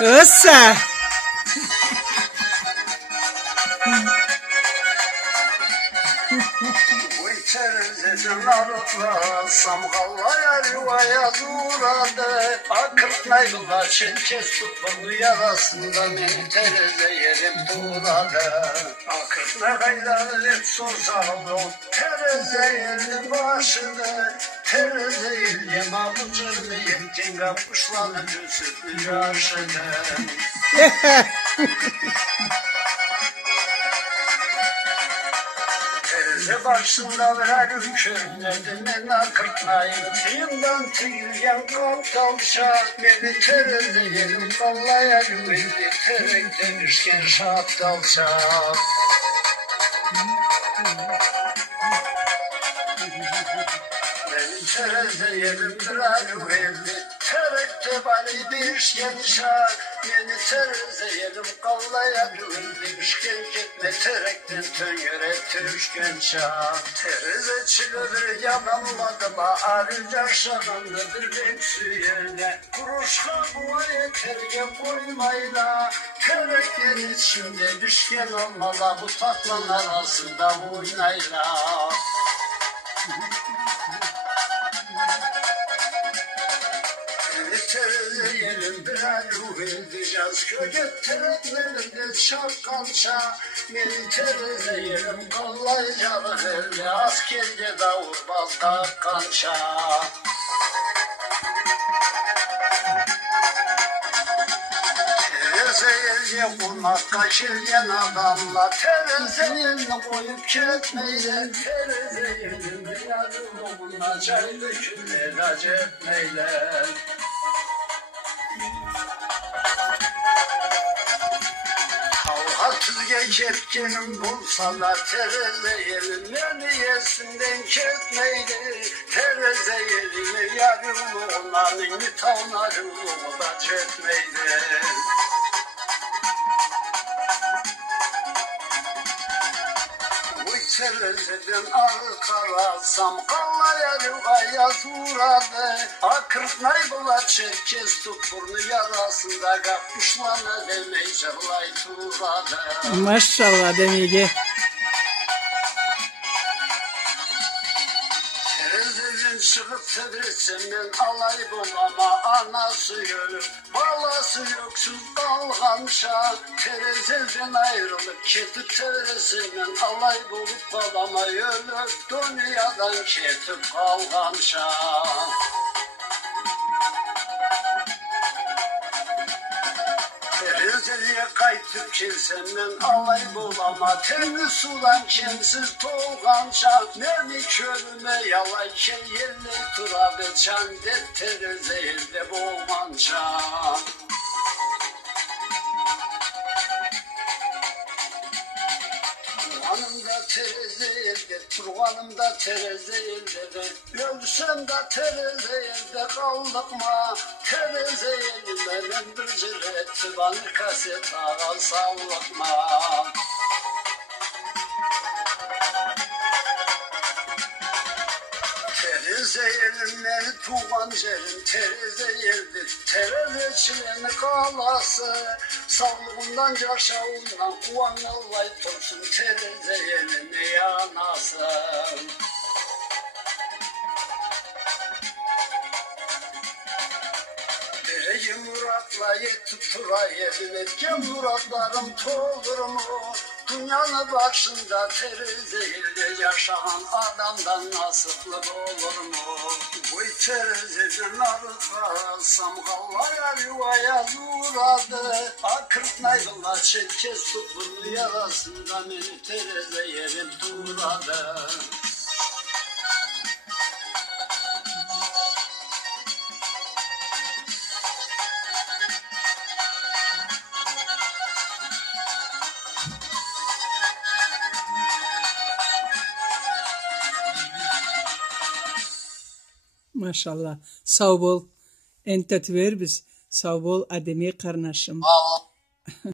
Össa. Samgalaya rivaya zuradı Akırtmayla çelkes tutmalı yarasında Meni tereze yerim duradı Akırtma gaydalı hep sorsalı Tereze yerim başını Tereze yerim avucunu Yemtinga kuşlanı düsütlü yaşını Tereze başında verelim köyledim akırtmayım Tıyımdan tıyılgen kaptalşa Beni tereze yerim kallayalım Beni terekten üçgen şaptalşa Beni tereze yerim kırarım Beni terekte bali bir üçgen şap Beni tereze yerim kallayalım Beni üçgen gitme terekten tön yöre üçgen şap Tereze çiledir yalanmadı ba Arıca şanında bir renk suyene Kuruşka buvaya terge koymayla Terekken içinde üçgen olmalı Bu tatlan arasında oynayla Tereze yerim birer ruh edeceğiz Köget teretlerinde şapkança Beni tereze yerim kollayacağız Evli askerce davurbaz kalkança Tereze yerine kurmak kaçırgen adamla Tereze yerine koyup ketmeyle Tereze yerine yarım oğluna çay dökülür acep meyle Tüzge kepkenim bulsalar tereze yerimleri yesinden ketmeydi Tereze yerimi yarımı onların tavlarımı da çetmeydi Bu terezeden arkalasam kallayarım ayaz uğradı Akırtnay bula çerkez tut burnu yarasında Kapuşlana demey cırlay tuğradı Maşallah demeyge. Terezeden çıkıp tedrisenden alay bulama Anası ölüp balası yoksuz kalgança Terezeden ayrılıp ketip teresinden alay bulup balama ölüp Dünyadan ketip kalgança Terezeye kaytıp kilsenden alay bulama Temiz sudan kimsiz tolgança Mermi körüme yalayken yerli turabe Çandet tereze elde boğmança Turganımda tereze elde, turganımda tereze elde Ölsem de tereze elde kaldık mı? Tereze elime ben bir ciret Bana kaset ağa sallık mı? Tereze elimle tuğan cerim tereze yerdir Tereze çileni kalası Sallığından caşağından kuvan allay tursun Tereze elini yanasın Derece muratla yetip tura yedim etken muratlarım toldur mu? Dünyanın başında tereze yaşayan adamdan nasiplik olur mu? Bu terezeden arıtsam kallaya rivaya uğradı. Akırtmayla çelkes tutun yarasında beni tereze yerim duradı. Maşallah. Sağ ol. Entet ver biz. Sağ ol ademi karnaşım.